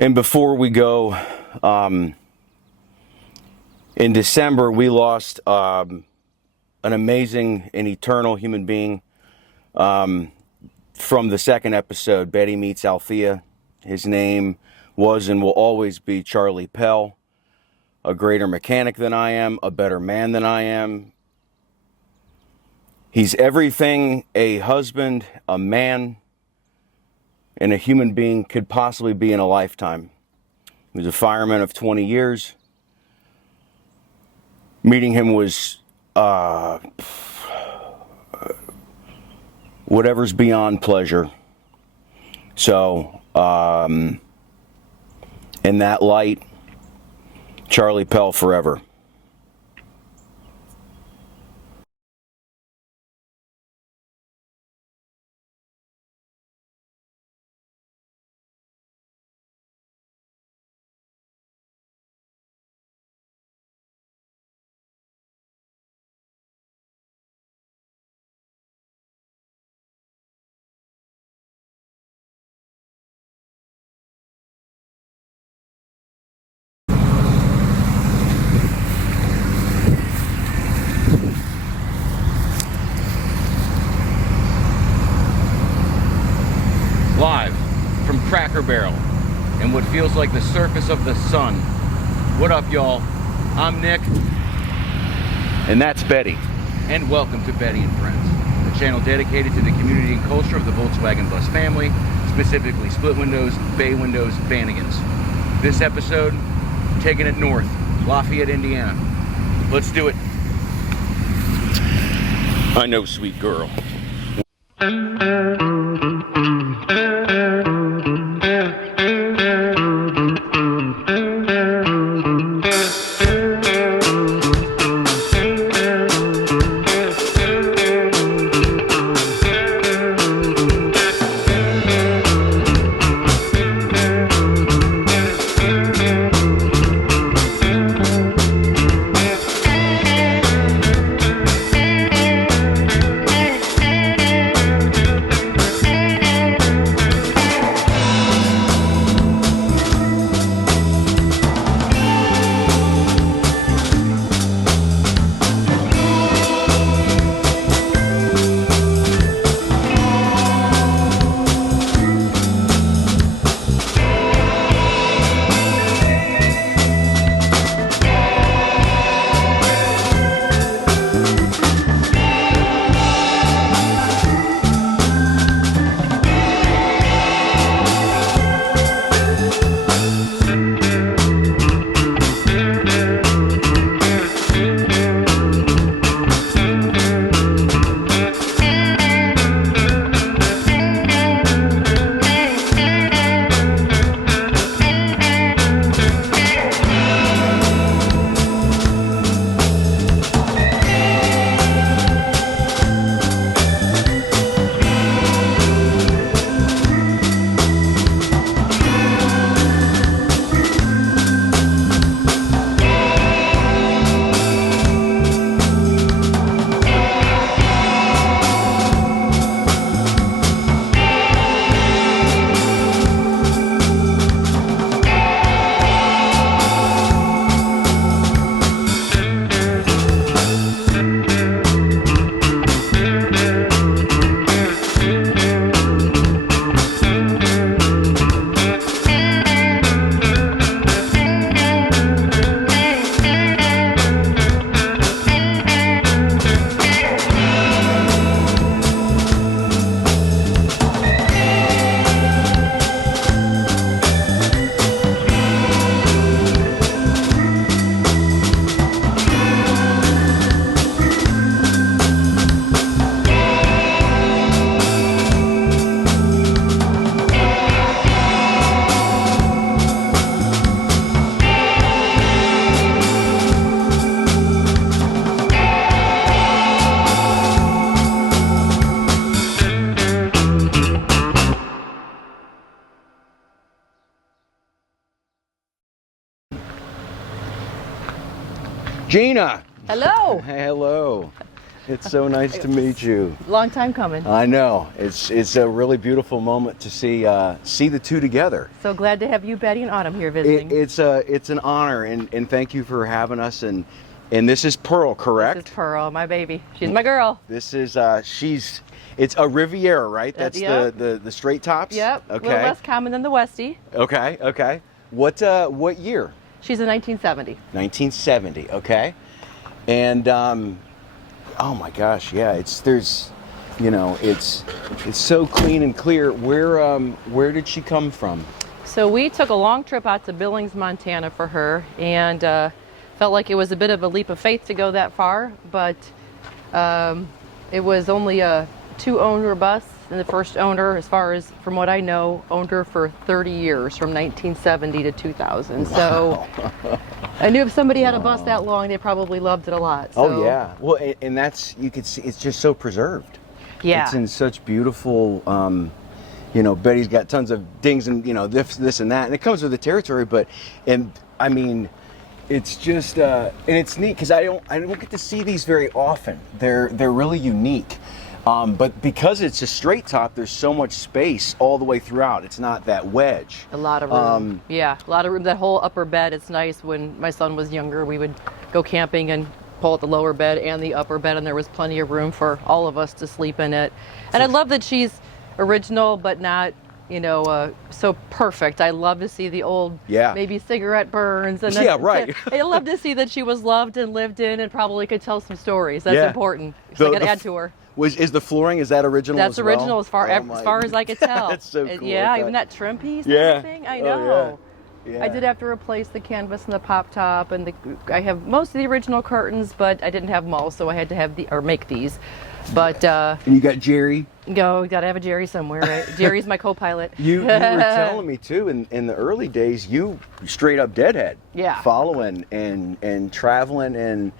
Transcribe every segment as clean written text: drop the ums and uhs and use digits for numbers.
And before we go, in December, we lost an amazing and eternal human being from the second episode, Betty Meets Althea. His name was and will always be Charlie Pell, a greater mechanic than I am, a better man than I am. He's everything a husband, a man, and a human being could possibly be in a lifetime. He was a fireman of 20 years. Meeting him was whatever's beyond pleasure. So, in that light, Charlie Pell forever. Live from Cracker Barrel and what feels like the surface of the sun. What up, y'all? I'm Nick. And that's Betty. And welcome to Betty and Friends, a channel dedicated to the community and culture of the Volkswagen bus family, specifically split windows, bay windows, Vanagons. This episode, taking it north, Lafayette, Indiana. Let's do it. I know, sweet girl. Gina! Hello! Hello. It's so nice to meet you. Long time coming. I know. It's a really beautiful moment to see the two together. So glad to have you, Betty, and Autumn here visiting. It's an honor, and thank you for having us. And this is Pearl, correct? This is Pearl, my baby. She's my girl. This is it's a Riviera, right? That's yep. the straight tops. Yep. Okay. A little less common than the Westie. Okay. What year? She's a 1970. 1970. Okay. And oh my gosh, yeah. It's so clean and clear. Where did she come from? So we took a long trip out to Billings, Montana for her, and felt like it was a bit of a leap of faith to go that far, but it was only a 2-owner bus, and the first owner, as far as from what I know, owned her for 30 years, from 1970 to 2000. Wow. So I knew if somebody had a bus that long, they probably loved it a lot. So. Oh yeah. Well, and that's, you could see, it's just so preserved. Yeah. It's in such beautiful, Betty's got tons of dings and, this and that, and it comes with the territory, it's just, and it's neat because I don't get to see these very often. They're really unique. But because it's a straight top, there's so much space all the way throughout. It's not that wedge. A lot of room. Yeah, a lot of room. That whole upper bed, it's nice. When my son was younger, we would go camping and pull out the lower bed and the upper bed, and there was plenty of room for all of us to sleep in it. And I love that she's original, but not, so perfect. I love to see the old, maybe cigarette burns. And yeah, right. I love to see that she was loved and lived in and probably could tell some stories. That's important. So I could add to her. Is the flooring, is that original? That's as well? original as far as I could tell. That's so cool. Yeah, okay. even that trim piece and everything. I know. Oh, yeah. I did have to replace the canvas and the pop top, and I have most of the original curtains, but I didn't have them all, so I had to make these. But and you got Jerry. Gotta have a Jerry somewhere, right? Jerry's my co-pilot. You were telling me too in the early days, you straight up deadhead. Yeah. Following and traveling and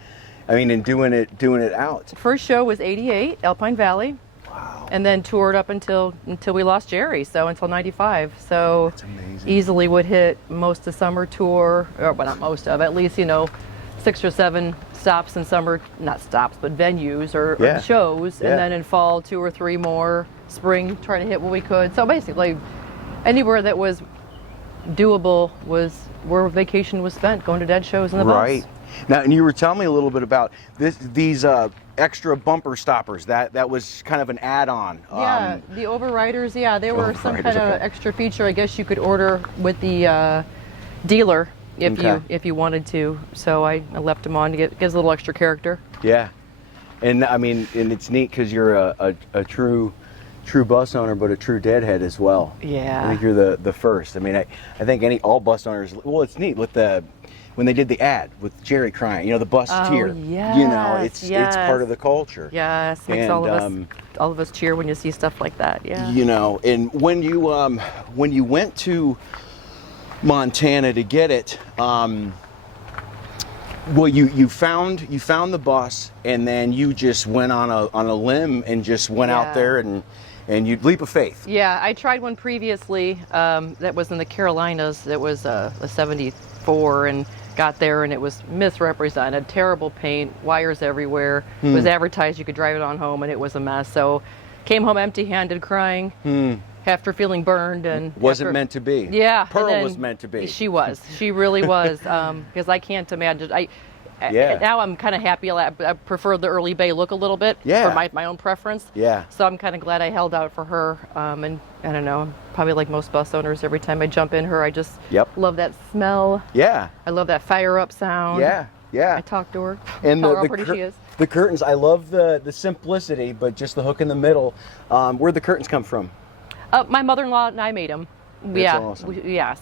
doing it out. First show was '88, Alpine Valley. Wow. And then toured up until we lost Jerry, so until '95. So that's amazing. Easily would hit most of summer tour, or well, not most of, at least 6 or 7 stops in summer, not stops, but venues or shows, and then in fall 2 or 3 more. Spring, try to hit what we could. So basically, anywhere that was doable was where vacation was spent, going to dead shows in the bus. Right. Now, and you were telling me a little bit about these extra bumper stoppers. That was kind of an add-on. Yeah, the overriders. Yeah, they were some kind of extra feature. I guess you could order with the dealer if you wanted to. So I left them on to gives a little extra character. Yeah, and and it's neat because you're a true bus owner, but a true deadhead as well. Yeah, I think you're the first. I think all bus owners. Well, it's neat with when they did the ad with Jerry crying, the bus cheer. Yes, it's part of the culture. Yes, makes all of us cheer when you see stuff like that. Yeah. And when you went to Montana to get it, you found the bus, and then you just went on a limb and just went out there and you leap of faith. Yeah, I tried one previously that was in the Carolinas. That was a 74, and got there and it was misrepresented. Terrible paint, wires everywhere. It was advertised you could drive it on home, and it was a mess. So came home empty-handed, crying. After feeling burned and wasn't meant to be. Yeah, Pearl was meant to be. She was. She really was. Because I can't imagine. Now I'm kind of happy. I prefer the early bay look a little bit for my own preference. Yeah. So I'm kind of glad I held out for her. And I don't know, probably like most bus owners, every time I jump in her, I just love that smell. Yeah. I love that fire up sound. Yeah. Yeah. I talk to her. And how pretty she is. The curtains, I love the simplicity, but just the hook in the middle. Where'd the curtains come from? My mother-in-law and I made them. Awesome.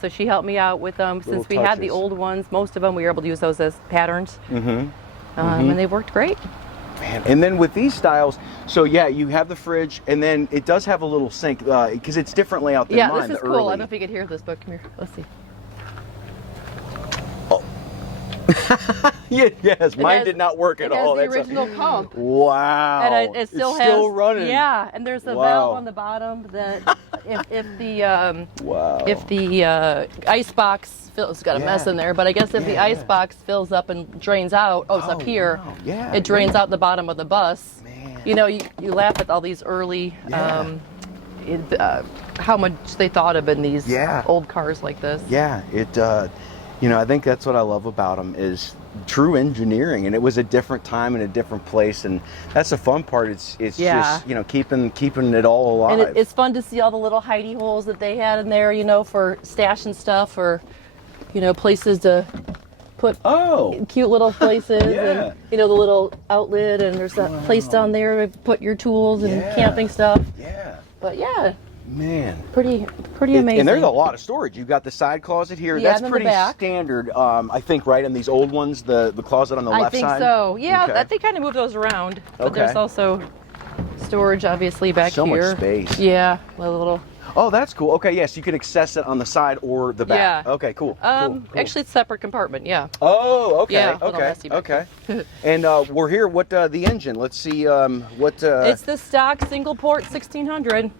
So she helped me out with them. Since we had the old ones, most of them we were able to use those as patterns. And they worked great. Man, and then with these styles, so you have the fridge, and then it does have a little sink because it's different layout than mine. Yeah, this is cool. I don't know if you could hear this, but come here. Let's see. Yes, mine did not work at all. It has the original pump. Wow. And it still it's has. still running. Yeah, and there's a valve on the bottom that if the ice box fills, it's got a mess in there, but I guess if the ice box fills up and drains out, it's up here. Wow. Yeah. It drains out the bottom of the bus. Man. You know, you laugh at all these early. How much they thought of in these old cars like this. Yeah, I think that's what I love about them is true engineering, and it was a different time and a different place, and that's the fun part. It's just keeping it all alive. And it's fun to see all the little hidey holes that they had in there, for stashing stuff or places to put cute little places and the little outlet, and there's that place down there to put your tools and camping stuff. Yeah. But yeah. Man, pretty amazing. And there's a lot of storage. You've got the side closet here. Yeah, that's pretty standard. I think, right, in these old ones, the closet on the left side. I think so. Yeah, they kind of move those around. But there's also storage, obviously, back here. So much space. Yeah, a little. Oh, that's cool. Okay, yes, you can access it on the side or the back. Yeah. Okay, cool. Cool. Actually, it's a separate compartment. Yeah. Oh, okay. Yeah, okay. And we're here. What the engine? Let's see. What? It's the stock single port 1600.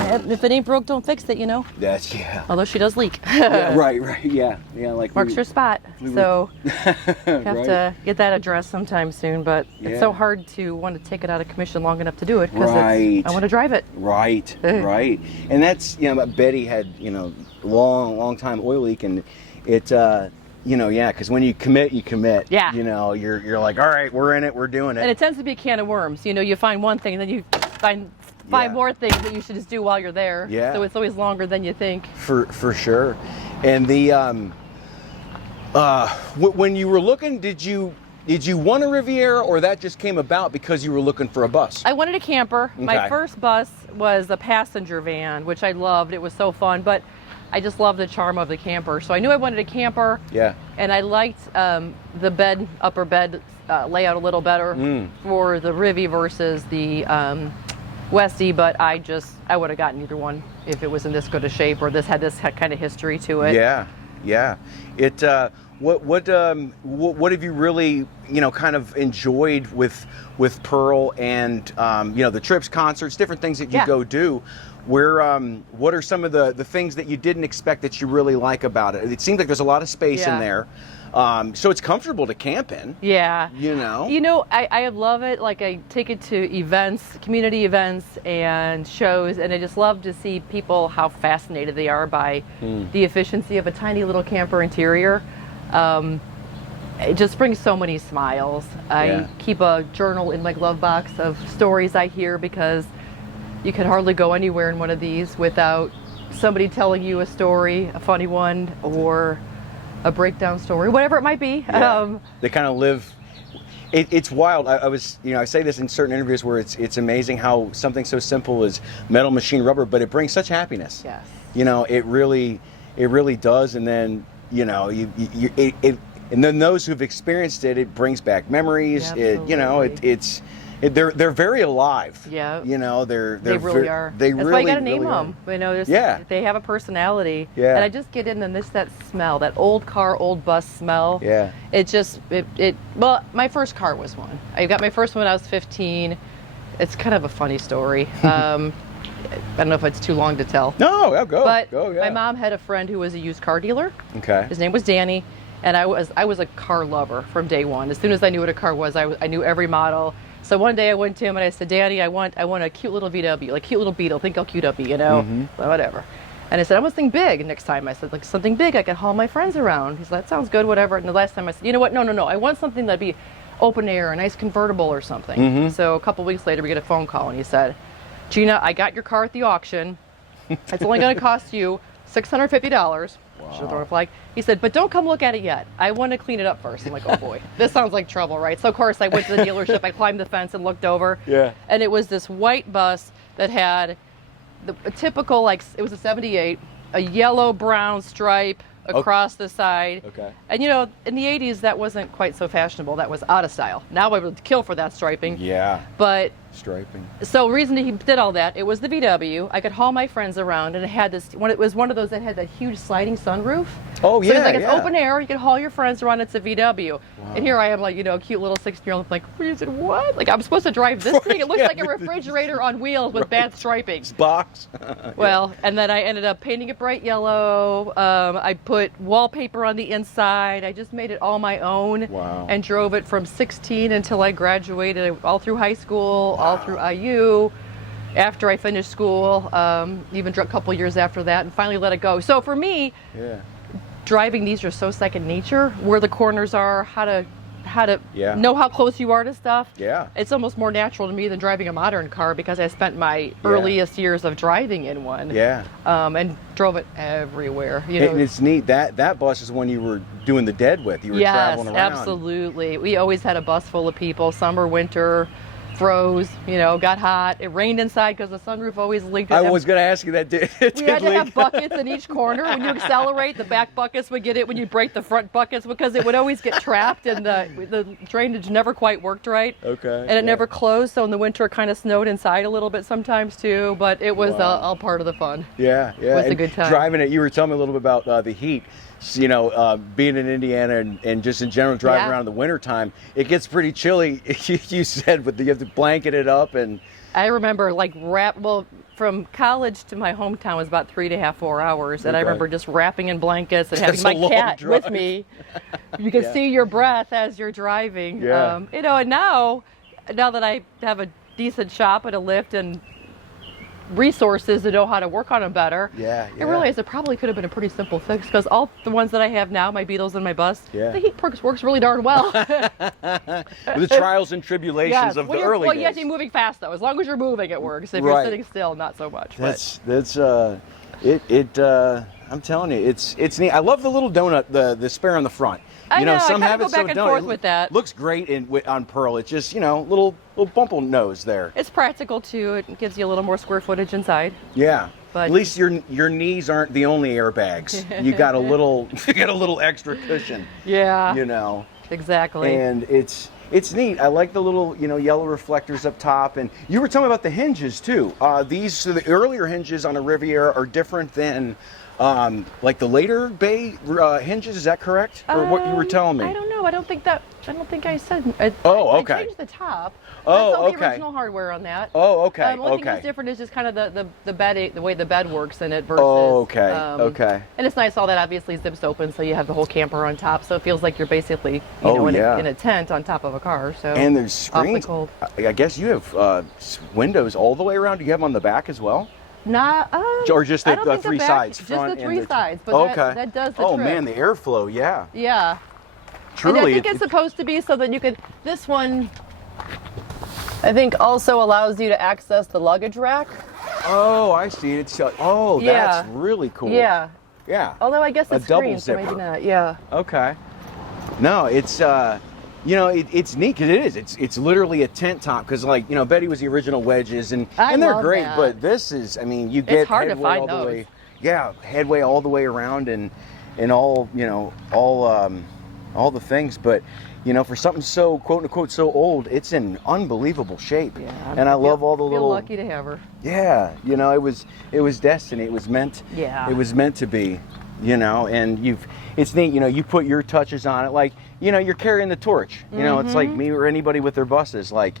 If it ain't broke, don't fix it. That's Although she does leak. Yeah, right. Yeah. Like marks her spot. So have to get that addressed sometime soon. But it's so hard to want to take it out of commission long enough to do it because I want to drive it. Right. And that's Betty had long time oil leak, and it because when you commit, you commit. Yeah. You're like, all right, we're in it, we're doing it. And it tends to be a can of worms. You find one thing, and then you find 5 more things that you should just do while you're there. Yeah. So it's always longer than you think. For sure. And the when you were looking, did you want a Riviera, or that just came about because you were looking for a bus? I wanted a camper. Okay. My first bus was a passenger van, which I loved. It was so fun, but I just loved the charm of the camper. So I knew I wanted a camper. Yeah. And I liked the upper bed layout a little better for the Rivi versus the Westie, but I would have gotten either one if it was in this good a shape or had this kind of history to it. Yeah. It. What have you really kind of enjoyed with Pearl and the trips, concerts, different things that you go do? What are some of the things that you didn't expect that you really like about it? It seems like there's a lot of space in there. So it's comfortable to camp in. Yeah. I love it. Like, I take it to events, community events and shows, and I just love to see people how fascinated they are by the efficiency of a tiny little camper interior. It just brings so many smiles. I keep a journal in my glove box of stories I hear, because you can hardly go anywhere in one of these without somebody telling you a story, a funny one, or a breakdown story, whatever it might be. Yeah. They kind of live. It's wild. I say this in certain interviews where it's amazing how something so simple as metal, machine, rubber, but it brings such happiness. Yes. It really does. And then and then those who've experienced it, it brings back memories. They're very alive. Yeah. They really are. That's why you got to name them. They have a personality. Yeah. And I just get in and that smell, that old car, old bus smell. Yeah. Well, my first car was one. I got my first one when I was 15. It's kind of a funny story. I don't know if it's too long to tell. No, go. But go, my mom had a friend who was a used car dealer. Okay. His name was Danny, and I was a car lover from day one. As soon as I knew what a car was, I knew every model. So one day I went to him and I said, Danny, I want a cute little VW, like cute little Beetle. Think how cute I'll be, Well, whatever. And I said, I want something big. Next time I said, like something big I could haul my friends around. He's like, that sounds good, whatever. And the last time I said, you know what? No. I want something that'd be open air, a nice convertible or something. So a couple weeks later we get a phone call and he said, Gina, I got your car at the auction. It's only going to cost you $650. Wow. Should have thrown a flag. He said, but don't come look at it yet. I want to clean it up first. I'm like, oh boy, this sounds like trouble, right? So of course I went to the dealership. I climbed the fence and looked over. Yeah. And it was this white bus that had a typical, it was a 78, a yellow-brown stripe across the side. Okay. And in the 80s, that wasn't quite so fashionable. That was out of style. Now I would kill for that striping. Yeah. But striping. So the reason he did all that, it was the VW. I could haul my friends around, and it had this. It was one of those that had that huge sliding sunroof. Oh, So yeah, it's like, it's yeah. open air. You can haul your friends around. It's a VW. And here I am, like, a cute little 16-year-old. I'm like, what? Like, I'm supposed to drive this thing? It looks like a refrigerator on wheels with bad striping. Box. Well, and then I ended up painting it bright yellow. I put wallpaper on the inside. I just made it all my own. Wow. And drove it from 16 until I graduated, all through high school, all through IU. After I finished school, even a couple years after that, and finally let it go. So for me, driving these are so second nature. Where the corners are, how to know how close you are to stuff. Yeah. It's almost more natural to me than driving a modern car because I spent my earliest years of driving in one. Yeah. And drove it everywhere. And it's neat. That bus is one you were doing the dead with. You were traveling around. Yes, absolutely. We always had a bus full of people, summer, winter. Froze, got hot. It rained inside because the sunroof always leaked. I was going to ask you that. We had to have buckets in each corner. When you accelerate, the back buckets would get it. When you brake, the front buckets, because it would always get trapped and the drainage never quite worked right. Okay. And it never closed, so in the winter it kind of snowed inside a little bit sometimes too. But it was all part of the fun. Yeah, yeah. It was a good time. Driving it, you were telling me a little bit about the heat. Being in Indiana and just in general driving around in the wintertime, it gets pretty chilly. You said, but you have to blanket it up. And I remember from college to my hometown was about 3.5, 4 hours, and I remember just wrapping in blankets and having my cat with me. You can see your breath as you're driving. Yeah. And now that I have a decent shop and a lift and resources to know how to work on them better. I realized it probably could have been a pretty simple fix because all the ones that I have now, my Beetles and my bus, the heat works really darn well. The trials and tribulations of the early days. You have to be moving fast though. As long as you're moving, it works. If you're sitting still, not so much. I'm telling you, it's neat. I love the little donut, the spare on the front. I know. Some I have go it back so and don't. forth with that. Looks great on Pearl. It's just little bumple nose there. It's practical too. It gives you a little more square footage inside. Yeah. But at least your knees aren't the only airbags. You got a little extra cushion. Yeah. Exactly. And it's neat. I like the little yellow reflectors up top. And you were telling me about the hinges too. The earlier hinges on a Riviera are different than like the later bay hinges. Is that correct? Or what you were telling me? I don't know. I don't think I said. Okay. I changed the top. That's all the original hardware on that. Oh, okay. The only thing that's different is just kind of the bed, the way the bed works in it versus. Oh, okay. Okay. And it's nice. All that obviously zips open, so you have the whole camper on top. So it feels like you're basically in a tent on top of a car. So. And there's screens. Cold. I guess you have windows all the way around. Do you have them on the back as well? Not. Or just the three sides. Just front the three sides. But that does the trick. Oh trick. Man, the airflow. Yeah. Yeah. Truly. And I think it's supposed to be so that you could. This one, I think, also allows you to access the luggage rack. Oh, I see. That's really cool. Yeah. Yeah. Although I guess it's screen, so zipper. maybe not. Yeah. Okay. No, it's it's neat because it is. It's literally a tent top because Betty was the original wedges and they're great, but this is you get it's hard headway to find all the those. way. Yeah, headway all the way around and all all the things, but for something so quote unquote so old, it's in unbelievable shape. Yeah, and I love all the feel little. Lucky to have her. Yeah, it was destiny. It was meant. Yeah. It was meant to be. And it's neat. You put your touches on it, like you're carrying the torch. It's like me or anybody with their buses. Like,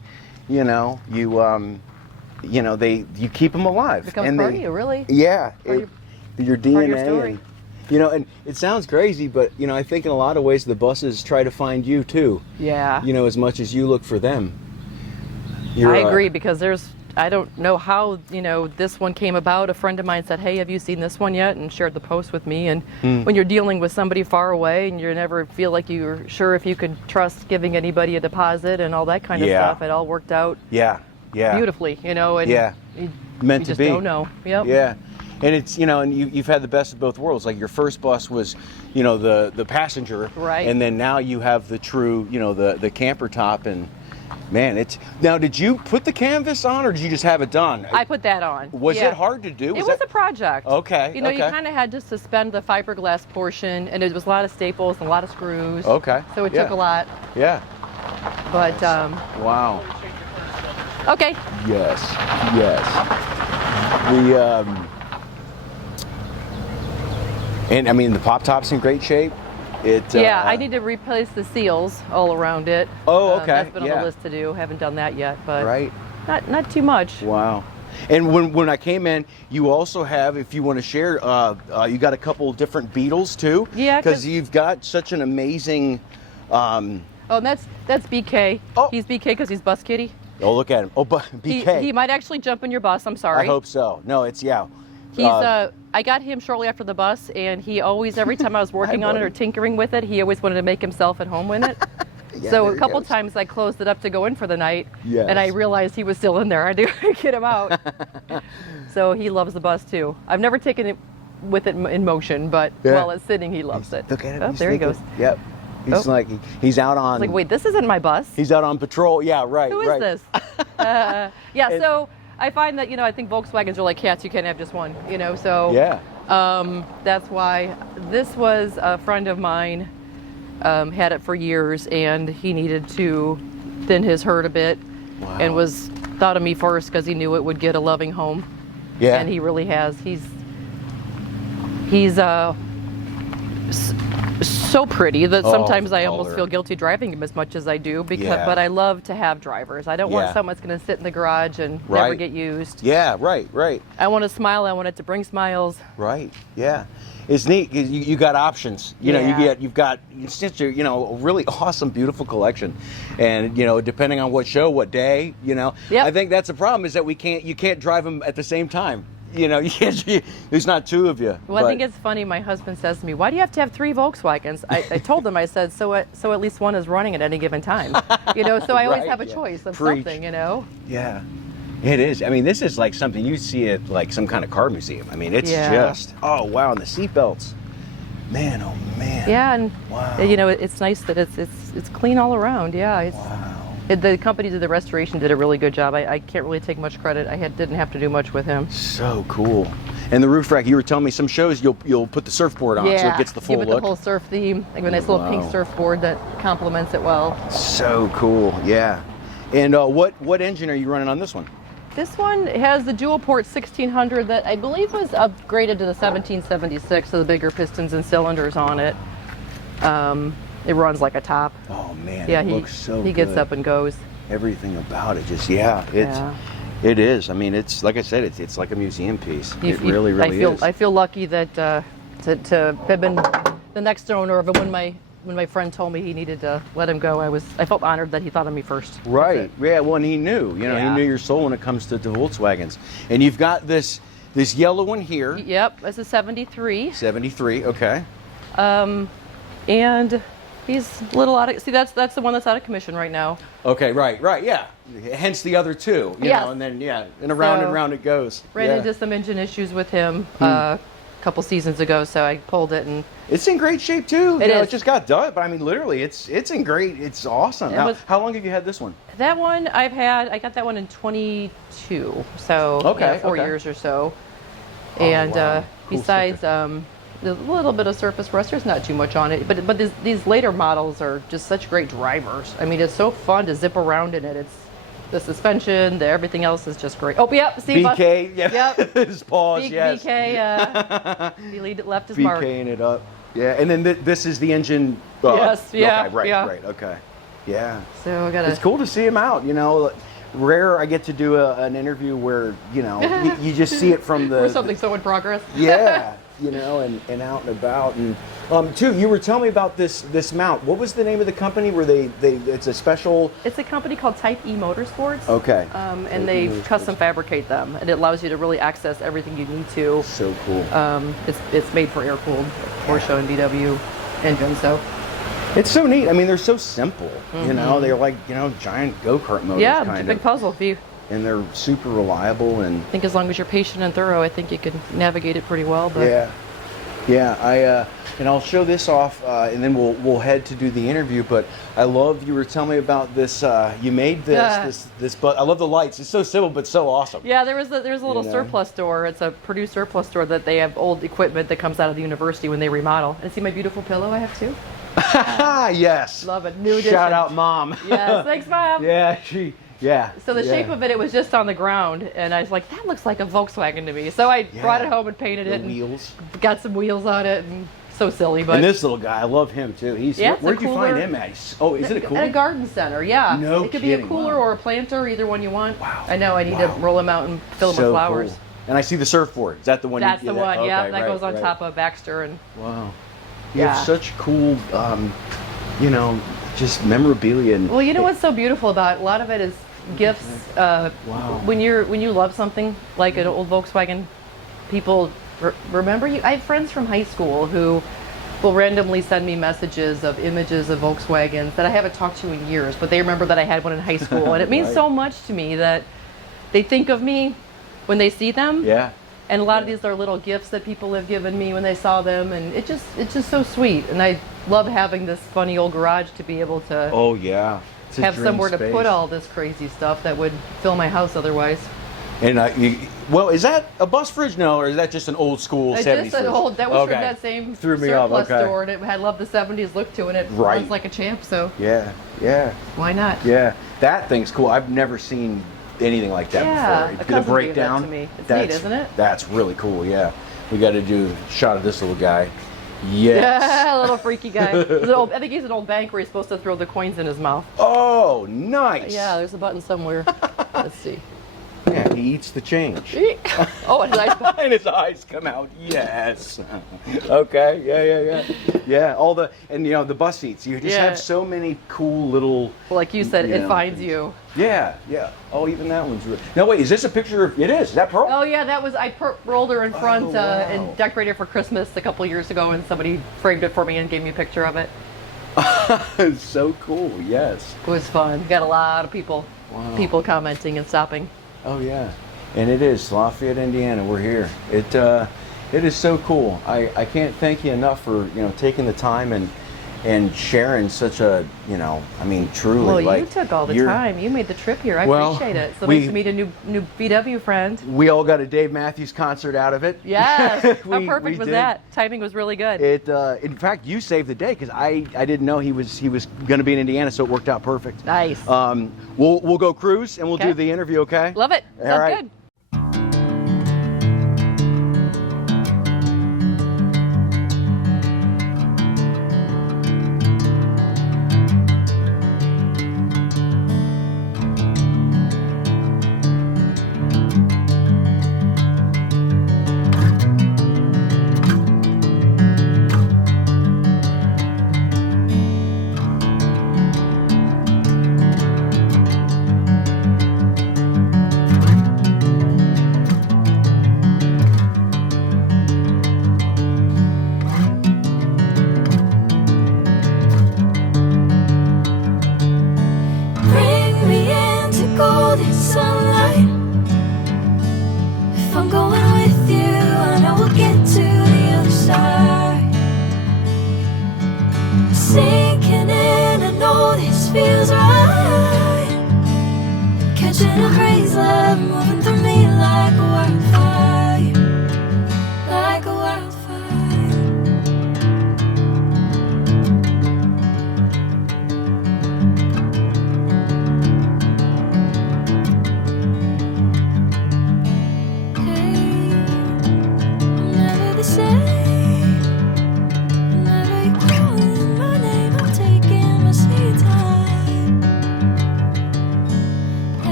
you keep them alive. Becomes part of you, really. Yeah, your DNA. Part of your story. And it sounds crazy, but I think in a lot of ways the buses try to find you too. Yeah. As much as you look for them. I agree because I don't know how this one came about. A friend of mine said, "Hey, have you seen this one yet?" and shared the post with me. And when you're dealing with somebody far away and you never feel like you're sure if you could trust giving anybody a deposit and all that kind of stuff, it all worked out. Yeah. Beautifully, and meant to be. Don't know. Yep. Yeah. And it's and you've had the best of both worlds. Like your first bus was, the passenger, right? And then now you have the true, the camper top. And man, now. Did you put the canvas on, or did you just have it done? I put that on. Was it hard to do? It was a project. Okay. You kind of had to suspend the fiberglass portion, and it was a lot of staples and a lot of screws. Okay. So it took a lot. Yeah. But wow. Okay. Yes. And I mean, the pop top's in great shape. Yeah, I need to replace the seals all around it. Oh, okay. That's been on the list to do. Haven't done that yet, but right. Not too much. Wow. And when I came in, you also have, if you want to share, you got a couple different Beetles too. Yeah. Because you've got such an amazing. Oh, and that's BK. Oh. He's BK because he's Bus Kitty. Oh, look at him. Oh, but BK. He might actually jump in your bus. I'm sorry. I hope so. No, it's He's I got him shortly after the bus, and he always, every time I was working on it or tinkering with it, he always wanted to make himself at home in it. Yeah, so a couple times I closed it up to go in for the night, and I realized he was still in there. I had to get him out. So he loves the bus too. I've never taken it with it in motion, but while it's sitting, he loves it. Look at him. Oh, there he goes. Yep. He's like, he's out on. It's like, wait, this isn't my bus. He's out on patrol. Yeah, right. Who is this? So I find that, I think Volkswagens are like cats. You can't have just one, so. Yeah. That's why this was a friend of mine, had it for years, and he needed to thin his herd a bit. Wow. And thought of me first because he knew it would get a loving home. Yeah. And he really has. He's so pretty that sometimes I almost feel guilty driving him as much as I do, but I love to have drivers. I don't want someone that's going to sit in the garage and never get used. Yeah, right. I want to smile. I want it to bring smiles. Right. Yeah. It's neat. You got options. You've got such a a really awesome, beautiful collection, and depending on what show, what day, I think that's the problem is that you can't drive them at the same time. There's not two of you. Well, I think it's funny. My husband says to me, "Why do you have to have 3 Volkswagens?" I told him, I said, so at least one is running at any given time. So I always have a choice of something. Yeah, it is. I mean, this is like something you see at like some kind of car museum. I mean, it's just oh wow, and the seatbelts, man, oh man. Yeah, and wow. It's nice that it's clean all around. Yeah, wow. The company did the restoration did a really good job. I can't really take much credit. Didn't have to do much with him. So cool. And the roof rack, you were telling me some shows you'll put the surfboard on so it gets the full give it look. The whole surf theme. Like a nice little pink surfboard that complements it well. So cool, yeah. And what engine are you running on this one? This one has the dual port 1600 that I believe was upgraded to the 1776, so the bigger pistons and cylinders on it. It runs like a top. Oh man, yeah, it looks so good. He gets up and goes. Everything about it just it is. I mean, it's like I said, it's like a museum piece. It really is. I feel lucky that to have been the next owner of it when my friend told me he needed to let him go. I felt honored that he thought of me first. Right. Yeah. Well, and he knew. He knew your soul when it comes to Volkswagens. And you've got this yellow one here. Yep. It's a 73. 73. Okay. And he's a little out of... See, that's the one that's out of commission right now. Okay, right, yeah. Hence the other two, you know, and then, and around and round it goes. Ran into some engine issues with him a couple seasons ago, so I pulled it and... It's in great shape, too. It just got done, but I mean, literally, it's in great... It's awesome. Now, how long have you had this one? That one I got that one in 22, so 4 years or so. And wow. Cool besides... There's a little bit of surface rust. There's not too much on it, but these later models are just such great drivers. I mean, it's so fun to zip around in it. It's the suspension, everything else is just great. Oh, yep, see, BK, yep, his paws, yes. BK, he left his mark. BKing it up, yeah. And then this is the engine. Yes, yeah, okay, yeah. right, okay, yeah. So I gotta. It's cool to see him out. Rare I get to do an interview where you just see it from the. Or something so in progress. Yeah. And out and about. And too, you were telling me about this mount. What was the name of the company where it's a special? It's a company called Type E Motorsports. Okay. And they custom fabricate them, and it allows you to really access everything you need to. So cool. It's made for air-cooled Porsche and VW engines, so. It's so neat. I mean, they're so simple. They're like giant go-kart motors. Yeah, it's a big puzzle. And they're super reliable, and I think as long as you're patient and thorough, I think you can navigate it pretty well. But and I'll show this off, and then we'll head to do the interview. But I love you were telling me about this. You made this. But I love the lights. It's so simple but so awesome. Yeah, there's a little surplus store. It's a Purdue surplus store that they have old equipment that comes out of the university when they remodel. And see my beautiful pillow I have too. Yes. Love it. New edition. Shout out, Mom. Yes, thanks, Mom. Yeah, Yeah. So the shape of it was just on the ground, and I was like, that looks like a Volkswagen to me. So I brought it home and painted it. Wheels. And got some wheels on it, and so silly. But And this little guy, I love him too. Where'd you find him at? Is it a cooler? At a garden center, yeah. No It could kidding. be a cooler or a planter, either one you want. Wow. I know, I need to roll them out and fill them with flowers. Cool. And I see the surfboard. Is that the one? That's the one, yeah. Okay, That goes on top of Baxter. And wow. You have such cool, just memorabilia. And, well, you know what's so beautiful about it? A lot of it is gifts. Wow. When you love something like an old Volkswagen, people remember you. I have friends from high school who will randomly send me messages of images of Volkswagens that I haven't talked to in years, but they remember that I had one in high school, and it means so much to me that they think of me when they see them. Yeah. And a lot of these are little gifts that people have given me when they saw them, and it's just so sweet. And I love having this funny old garage to be able to have somewhere to put all this crazy stuff that would fill my house otherwise. And is that a bus fridge? No, or is that just an old school 70s Just an fridge? old. That was from that same surplus store, and it had loved the 70s look to it. And it runs like a champ. So yeah. Why not? Yeah, that thing's cool. I've never seen anything like that before. The breakdown. Gave that to me. It's neat, isn't it? That's really cool. Yeah, we got to do a shot of this little guy. Yes. Yeah, a little freaky guy. I think he's an old bank where he's supposed to throw the coins in his mouth. Oh, nice. Yeah, there's a button somewhere. Let's see. Yeah, he eats the change. Oh, and his eyes. And his eyes come out. Yes. Okay. Yeah. All the the bus seats. You just have so many cool little. Well, like you said, it finds you. Yeah. Oh, even that one's real. No, wait. Is this a picture of? It is. Is that Pearl? Oh yeah, that was. I rolled her in front and decorated her for Christmas a couple years ago, and somebody framed it for me and gave me a picture of it. It's so cool. Yes. It was fun. Got a lot of people commenting and stopping. Oh yeah, and it is Lafayette, Indiana. We're here. It is so cool. I can't thank you enough for taking the time and sharing such a truly. Well, you took all the time. You made the trip here. I appreciate it. So nice to meet a new VW friend. We all got a Dave Matthews concert out of it. Yes. How perfect was that? Timing was really good. In fact, you saved the day because I didn't know he was going to be in Indiana, so it worked out perfect. Nice. We'll go cruise and we'll do the interview. Okay. Love it. Sounds good.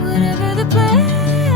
Whatever the plan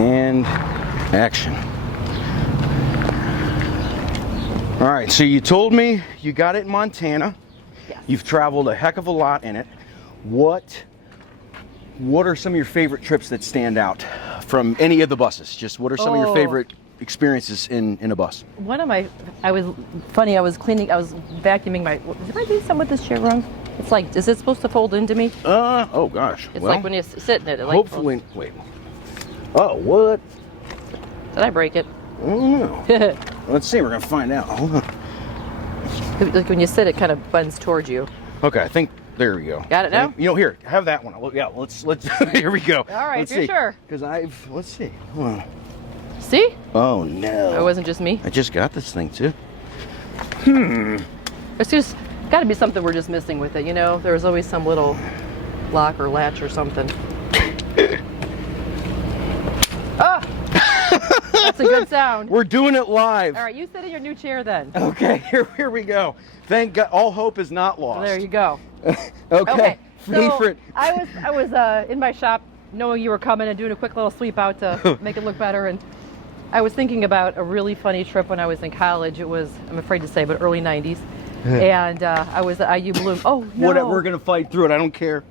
And action. All right, so you told me you got it in Montana. Yes. You've traveled a heck of a lot in it. What are some of your favorite trips that stand out from any of the buses? Just what are some of your favorite experiences in a bus? One of my, I was vacuuming my, did I do something with this chair wrong? It's like, is it supposed to fold into me? Oh gosh. It's like when you sit in it. Hopefully, wait. Oh, what? Did I break it? I don't know. Let's see, we're gonna find out. Hold on. Like when you sit, it kind of bends towards you. Okay, I think, there we go. Got it now? You know, here, have that one. Yeah, let's, here we go. All right, let's you're see. sure. Because let's see. Hold on. See? Oh no. It wasn't just me. I just got this thing too. It's just got to be something we're just missing with it, you know? There's always some little lock or latch or something. Ah! That's a good sound. We're doing it live. All right, you sit in your new chair then. Okay, here we go. Thank God, all hope is not lost. There you go. Okay. So Favorite. I was in my shop knowing you were coming and doing a quick little sweep out to make it look better, and I was thinking about a really funny trip when I was in college. It was, I'm afraid to say, but early 90s. And I was at IU Bloom. Oh, no. Whatever, we're going to fight through it. I don't care.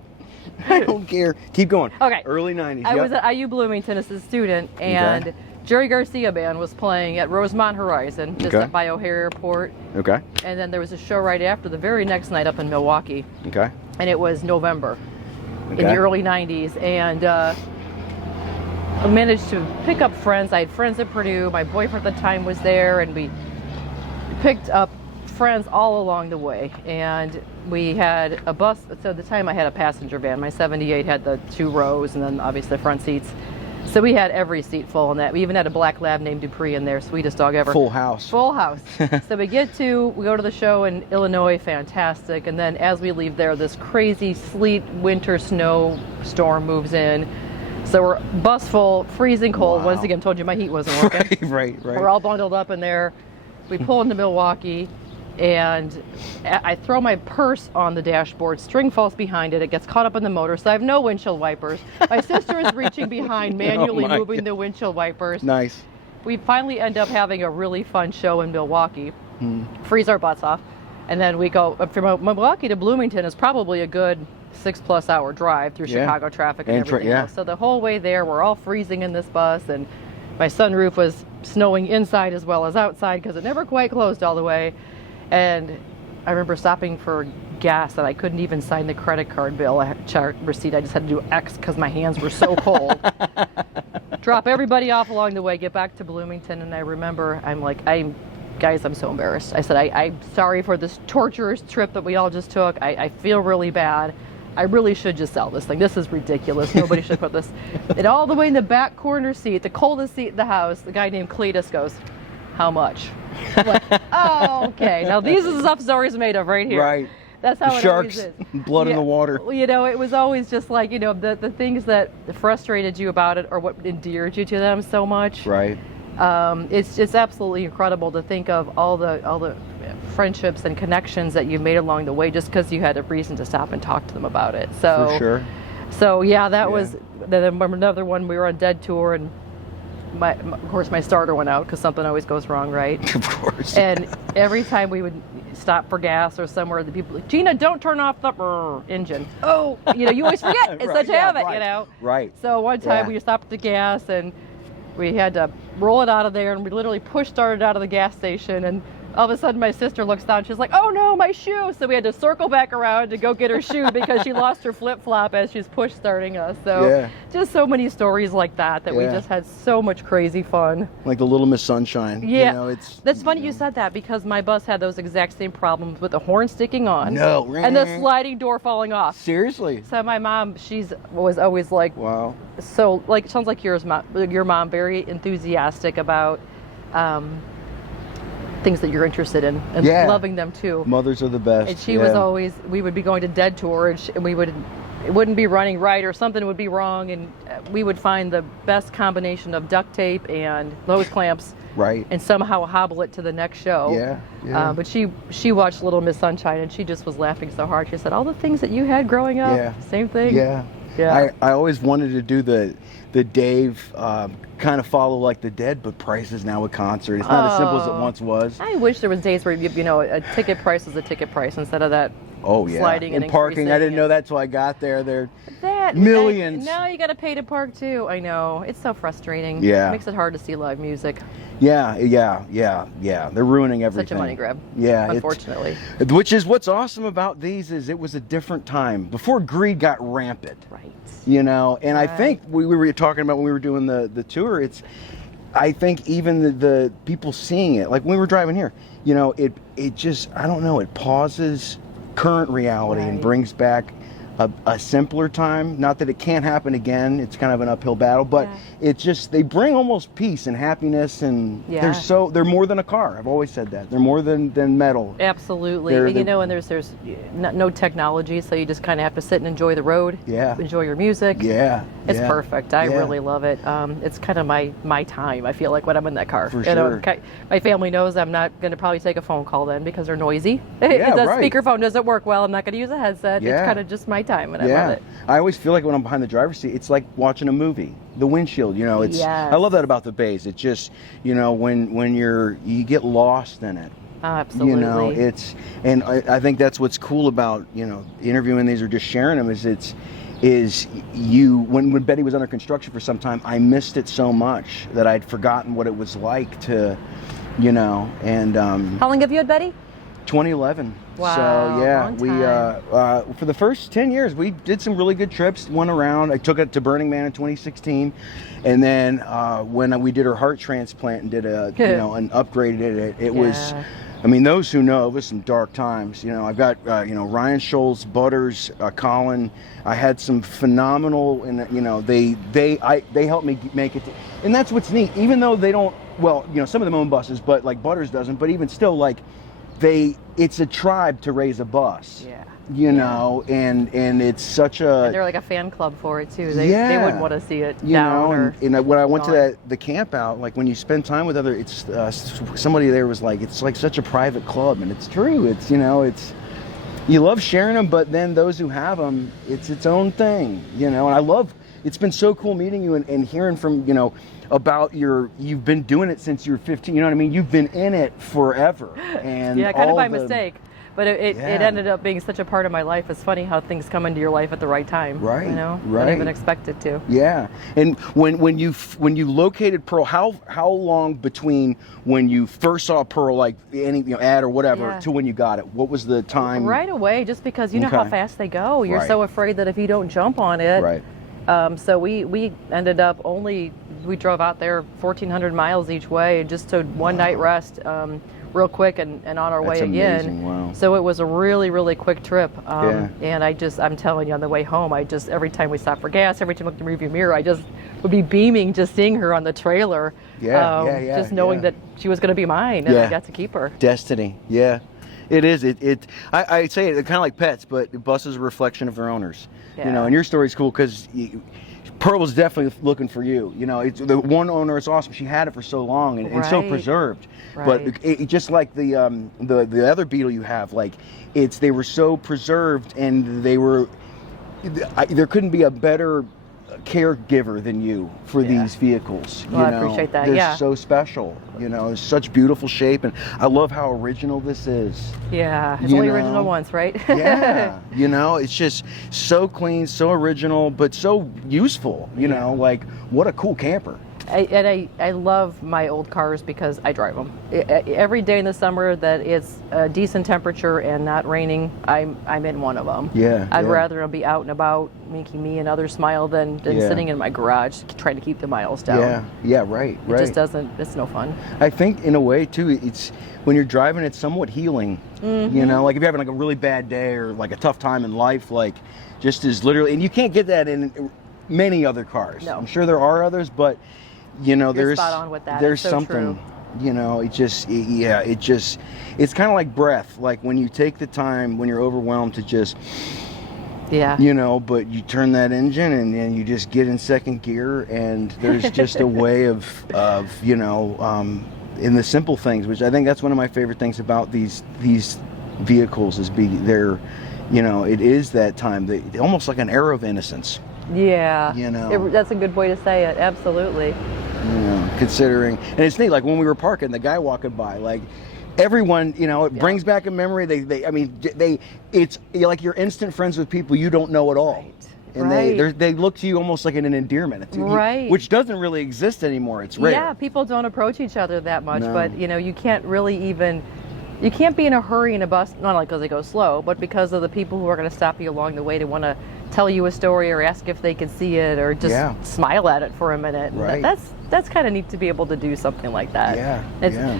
I don't care. Keep going. Okay. Early 90s. I was at IU Bloomington as a student, and Jerry Garcia Band was playing at Rosemont Horizon, just up by O'Hare Airport. Okay. And then there was a show right after, the very next night up in Milwaukee. Okay. And it was November in the early 90s. And I managed to pick up friends. I had friends at Purdue. My boyfriend at the time was there, and we picked up friends all along the way. And we had a bus. So at the time I had a passenger van. My 78 had the 2 rows and then obviously the front seats. So we had every seat full in that. We even had a black lab named Dupree in there, sweetest dog ever. Full house. Full house. So we go to the show in Illinois, fantastic. And then as we leave there, this crazy sleet, winter, snow storm moves in. So we're bus full, freezing cold. Once again, told you my heat wasn't working. Right. We're all bundled up in there. We pull into Milwaukee, and I throw my purse on the dashboard. String falls behind it. It gets caught up in the motor, so I have no windshield wipers. My sister is reaching behind, manually moving the windshield wipers. Nice. We finally end up having a really fun show in Milwaukee. Freeze our butts off. And then we go from Milwaukee to Bloomington is probably a good 6+ hour drive through Chicago traffic and everything else. So the whole way there, we're all freezing in this bus, and my sunroof was snowing inside as well as outside because it never quite closed all the way. And I remember stopping for gas, and I couldn't even sign the credit card bill. I had chart receipt. I just had to do X because my hands were so cold. Drop everybody off along the way, get back to Bloomington, and I remember guys, I'm so embarrassed. I said, I'm sorry for this torturous trip that we all just took. I feel really bad. I really should just sell this thing. This is ridiculous. Nobody should put this. And all the way in the back corner seat, the coldest seat in the house, the guy named Cletus goes, "How much?" I'm like, oh, okay. Now these are the stuff Zori's made of right here. Right. That's how it always is. Blood in the water. You know, it was always just like, you know, the things that frustrated you about it or what endeared you to them so much. Right. It's absolutely incredible to think of all the friendships and connections that you made along the way just because you had a reason to stop and talk to them about it. So for sure. So yeah, that was then another one. We were on Dead Tour, and of course my starter went out because something always goes wrong, right? Of course. And every time we would stop for gas or somewhere, the people like, "Gina, don't turn off the engine." Oh, you know, you always forget. It's such a habit, you know. Right. So one time we stopped at the gas, and we had to roll it out of there, and we literally push-started out of the gas station, and all of a sudden my sister looks down, she's like, "Oh no, my shoe!" So we had to circle back around to go get her shoe because she lost her flip-flop as she's push-starting us. So just so many stories like that we just had so much crazy fun. Like the Little Miss Sunshine. Yeah. You know, that's funny you said that because my bus had those exact same problems with the horn sticking on. No. And the sliding door falling off. Seriously? So my mom, was always like, wow. So like, it sounds like your mom, very enthusiastic about things that you're interested in and loving them too. Mothers are the best. And she was always, we would be going to Dead Tour, and it wouldn't be running right or something would be wrong, and we would find the best combination of duct tape and hose clamps, right, and somehow hobble it to the next show. But she watched Little Miss Sunshine, and she just was laughing so hard. She said, "All the things that you had growing up, same thing." I always wanted to do that Dave kind of follow like the Dead, but price is now a concert. It's not as simple as it once was. I wish there was days where you know a ticket price is a ticket price instead of that. Oh yeah, sliding and parking. I didn't know that till I got there. They're that millions. Now you got to pay to park too. I know, it's so frustrating. Yeah, it makes it hard to see live music. Yeah. They're ruining everything. Such a money grab. Yeah, unfortunately. Which is what's awesome about these is it was a different time before greed got rampant. Right. You know, and right. I think we were talking about when we were doing the tour. I think even the people seeing it, like when we were driving here, you know, it just, I don't know, it pauses current reality and brings back a simpler time. Not that it can't happen again, it's kind of an uphill battle, but it's just, they bring almost peace and happiness, and they're more than a car. I've always said that they're more than metal. Absolutely. And, you know, and there's no technology, so you just kind of have to sit and enjoy the road, enjoy your music. It's perfect. I really love it. It's kind of my time, I feel like, when I'm in that car. For sure. My family knows I'm not going to probably take a phone call then because they're noisy. If the speakerphone doesn't work well, I'm not going to use a headset. It's kind of just my time, and I love it. I always feel like when I'm behind the driver's seat, it's like watching a movie. The windshield, you know, it's I love that about the bays. It's just, you know, when you get lost in it. Absolutely. You know, and I think that's what's cool about, you know, interviewing these or just sharing them is when Betty was under construction for some time, I missed it so much that I'd forgotten what it was like to, you know, and how long have you had Betty? 2011. Wow. So yeah, long time. we for the first 10 years we did some really good trips. Went around. I took it to Burning Man in 2016, and then when we did her heart transplant and did and upgraded it, it was. I mean, those who know, it was some dark times. You know, I've got Ryan Scholes, Butters, Colin. I had some phenomenal, and you know, they helped me make it. And that's what's neat. Even though they don't, well, you know, some of them own buses, but like Butters doesn't. But even still, like it's a tribe to raise a bus. Yeah. You know, and it's such a. And they're like a fan club for it too. They wouldn't want to see it down. And when I went to the camp out, like when you spend time with other, it's somebody there was like, it's like such a private club, and it's true. It's, you know, it's, you love sharing them, but then those who have them, it's its own thing. You know, and I love. It's been so cool meeting you and hearing from, you know, about you've been doing it since you were 15. You know what I mean? You've been in it forever. And kind of by mistake. But it ended up being such a part of my life. It's funny how things come into your life at the right time. Right. You know, I didn't even expect it to. Yeah. And when you located Pearl, how long between when you first saw Pearl, like any ad or whatever, to when you got it? What was the time? Right away, just because you know how fast they go. You're so afraid that if you don't jump on it. Right. So we ended up we drove out there 1,400 miles each way just to one night rest. Real quick and on our way again. Amazing. Wow. So it was a really, really quick trip. And I'm telling you, on the way home, every time we stopped for gas, every time I looked in the rearview mirror, I just would be beaming just seeing her on the trailer. Just knowing that she was going to be mine, and I got to keep her. Destiny. Yeah. It is. I say it kind of like pets, but the bus is a reflection of their owners. Yeah. You know, and your story's cool because Pearl was definitely looking for you. You know, it's the one owner. It's awesome. She had it for so long and so preserved. Right. But it just like the other Beetle you have, like they were so preserved, and there couldn't be a better caregiver than you for these vehicles. Well, I appreciate that. They're so special. You know, it's such beautiful shape, and I love how original this is. Yeah, it's only original once, right? Yeah, you know, it's just so clean, so original, but so useful. You know, like what a cool camper. I love my old cars because I drive them. Every day in the summer that it's a decent temperature and not raining, I'm in one of them. Yeah. I'd rather be out and about, making me and others smile than sitting in my garage trying to keep the miles down. Yeah, right. It just doesn't, it's no fun. I think in a way too, it's when you're driving, it's somewhat healing. Mm-hmm. You know, like if you're having like a really bad day or like a tough time in life, like just as literally, and you can't get that in many other cars. No. I'm sure there are others, but you know, You're spot on with that. There's so something, true. You know, it's kind of like breath. Like when you take the time, when you're overwhelmed to just, you know, but you turn that engine and then you just get in second gear, and there's just a way of you know, in the simple things, which I think that's one of my favorite things about these vehicles is they're, you know, it is that time, almost like an era of innocence. Yeah. You know. That's a good way to say it. Absolutely. You know, considering, and it's neat, like when we were parking, the guy walking by, like everyone, you know, it brings back a memory. It's like you're instant friends with people you don't know at all. Right. And they look to you almost like an endearment. Right. Which doesn't really exist anymore. It's rare. Yeah, people don't approach each other that much, No. but you know, you can't be in a hurry in a bus, not only because they go slow, but because of the people who are going to stop you along the way to want to tell you a story or ask if they can see it or just smile at it for a minute. Right. That's kind of neat to be able to do something like that. Yeah.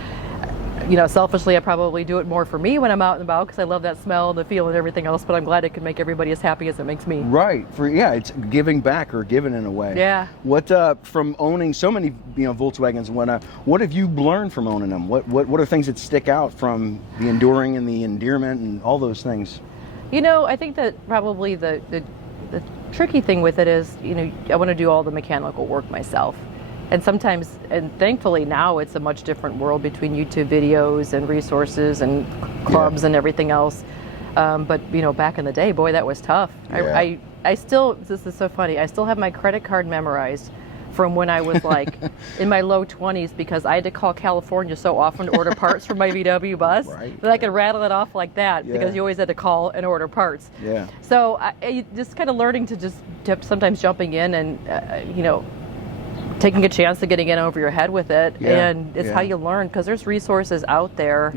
You know, selfishly, I probably do it more for me when I'm out and about because I love that smell and the feel and everything else, but I'm glad it can make everybody as happy as it makes me. Right. It's giving back or giving in a way. Yeah. What from owning so many, you know, Volkswagens and whatnot, what have you learned from owning them? What are things that stick out from the enduring and the endearment and all those things? You know, I think that probably the tricky thing with it is, you know, I want to do all the mechanical work myself. And sometimes, and thankfully now it's a much different world between YouTube videos and resources and clubs and everything else. But, you know, back in the day, boy, that was tough. Yeah. I still, this is so funny, I still have my credit card memorized from when I was like in my low 20s because I had to call California so often to order parts for my VW bus that I could rattle it off like that because you always had to call and order parts. Yeah. So I just kind of learning to sometimes jumping in and, you know, taking a chance of getting in over your head with it, and it's how you learn because there's resources out there,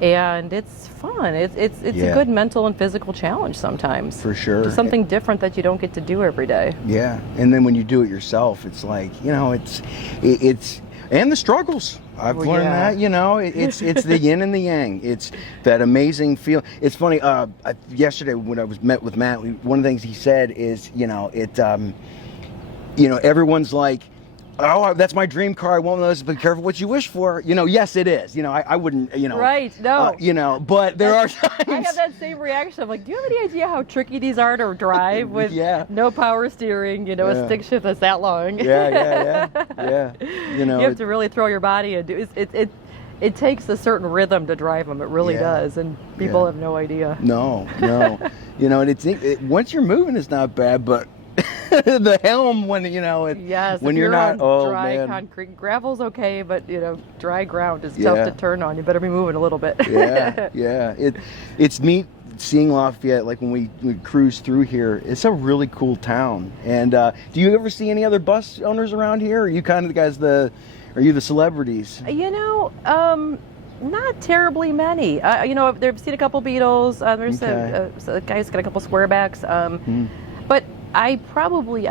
and it's fun. It's a good mental and physical challenge sometimes. For sure. It's something different that you don't get to do every day. Yeah, and then when you do it yourself, it's like, you know, it's and the struggles. I've learned that, you know, it's the yin and the yang. It's that amazing feel. It's funny. Yesterday when I was met with Matt, one of the things he said is, you know, you know, everyone's like, oh, that's my dream car. I want one of those. Be careful what you wish for. You know, yes, it is. You know, I wouldn't, you know. Right, no. You know, but there are times. I have that same reaction. I'm like, do you have any idea how tricky these are to drive with no power steering, you know, a stick shift that's that long? Yeah. You know. You have to really throw your body into it. It takes a certain rhythm to drive them. It really does. And people have no idea. No. You know, and once you're moving, it's not bad, but the helm when, you know, when you're not on dry concrete, gravel's okay, but you know, dry ground is tough to turn on. You better be moving a little bit. It's neat seeing Lafayette, like when we cruise through here. It's a really cool town. And do you ever see any other bus owners around here? Or are you kind of the guys are you the celebrities? You know, not terribly many. You know, I've seen a couple Beetles. There's a guy's got a couple Squarebacks. But I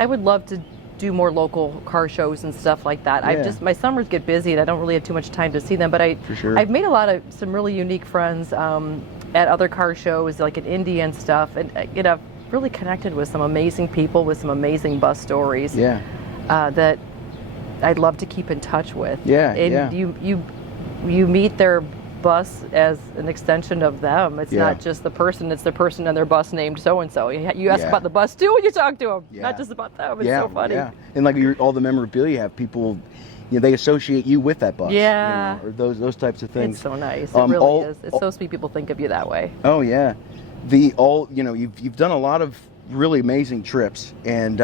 would love to do more local car shows and stuff like that. My summers get busy and I don't really have too much time to see them, but I've made some really unique friends at other car shows, like in Indy and stuff, and you know, I've really connected with some amazing people with some amazing bus stories that I'd love to keep in touch with. You meet their bus as an extension of them. It's not just the person, it's the person and their bus named so-and-so. You ask about the bus too when you talk to them, not just about them. It's so funny. And like all the memorabilia you have, people, you know, they associate you with that bus. You know, or those types of things. It's so nice. It really is. It's so sweet people think of you that way. Oh yeah. You know, you've done a lot of really amazing trips, and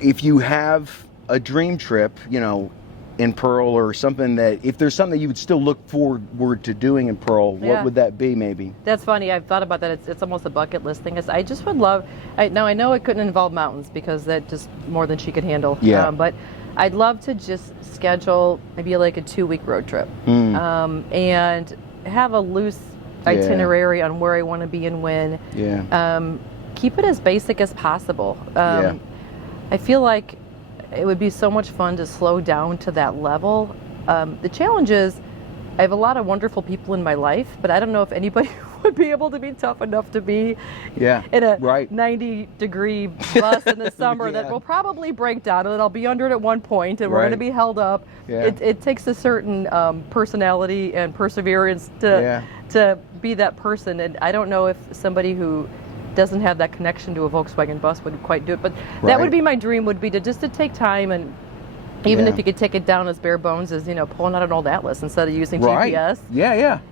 if you have a dream trip, you know, in Pearl, or something that, if there's something that you would still look forward to doing in Pearl, what would that be maybe? That's funny. I've thought about that. It's almost a bucket list thing. I just would love, now I know it couldn't involve mountains because that's just more than she could handle. But I'd love to just schedule maybe like a 2-week road trip and have a loose itinerary on where I want to be and when. Keep it as basic as possible. I feel like it would be so much fun to slow down to that level. The challenge is I have a lot of wonderful people in my life, but I don't know if anybody would be able to be tough enough to be in a 90-degree bus in the summer that will probably break down, and I'll be under it at one point, and we're going to be held up. It takes a certain personality and perseverance to be that person, and I don't know if somebody who doesn't have that connection to a Volkswagen bus would quite do it, but that would be my dream, would be to take time, and even if you could take it down as bare bones as, you know, pulling out an old atlas instead of using GPS.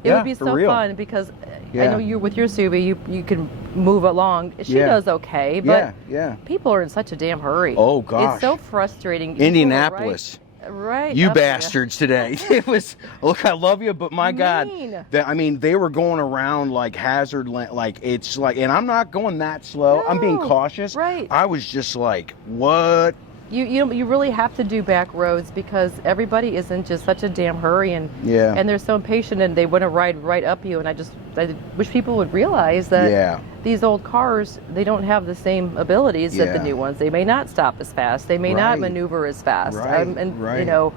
It would be so fun because, I know you with your Subi, you can move along. She does okay, but people are in such a damn hurry. Oh gosh, it's so frustrating. Indianapolis. Right. You bastards today. It was, look, I love you, but my God, I mean, they were going around like hazard, like it's like, and I'm not going that slow. I'm being cautious. Right. I was just like, what? You really have to do back roads because everybody is in just such a damn hurry and they're so impatient and they want to ride right up you, and I wish people would realize that these old cars, they don't have the same abilities that the new ones. They may not stop as fast. They may not maneuver as fast. You know,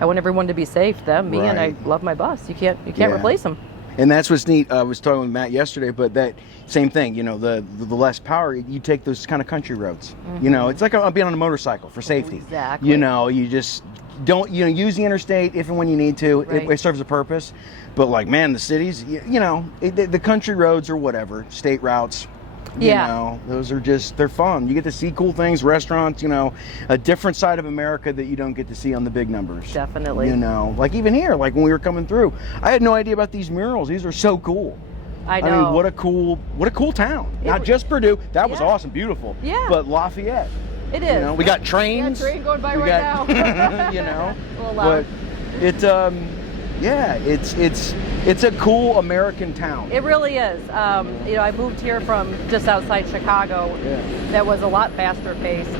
I want everyone to be safe. Them, me, and I love my bus. You can't replace them. And that's what's neat. I was talking with Matt yesterday, but that same thing, you know, the less power, you take those kind of country roads. You know, it's like being on a motorcycle for safety. Exactly. You know, you just don't, you know, use the interstate if and when you need to. It serves a purpose. But like, man, the cities, you know, the country roads or whatever, state routes. You know, those are just, they're fun. You get to see cool things, restaurants, you know, a different side of America that you don't get to see on the big numbers. Definitely. You know, like even here, like when we were coming through, I had no idea about these murals. These are so cool. I know. I mean, what a cool town. Not just Purdue. That was awesome, beautiful. Yeah. But Lafayette. It is. You know, we got trains. Train going by now. You know. A little loud. But it's a cool American town. It really is. You know, I moved here from just outside Chicago. That was a lot faster paced.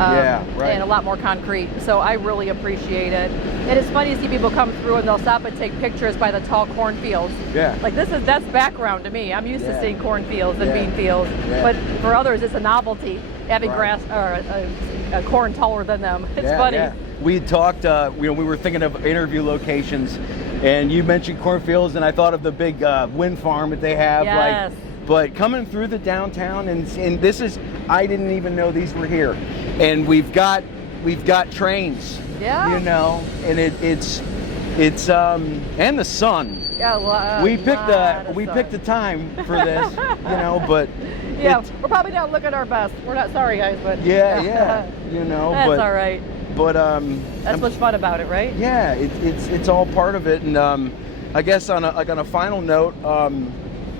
And a lot more concrete. So I really appreciate it. And it's funny to see people come through and they'll stop and take pictures by the tall cornfields. Like that's background to me. I'm used to seeing cornfields and bean fields. But for others, it's a novelty having grass or a corn taller than them. It's funny. We talked, you know, we were thinking of interview locations, and you mentioned cornfields, and I thought of the big wind farm that they have. Yes. But coming through the downtown, and this is, I didn't even know these were here, and we've got trains. You know, and it's and the sun. We picked the time for this, you know, but we're probably not looking our best. We're not sorry, guys, but you know, that's all right. But that's what's fun about it, right? Yeah, it's all part of it, and I guess on a final note,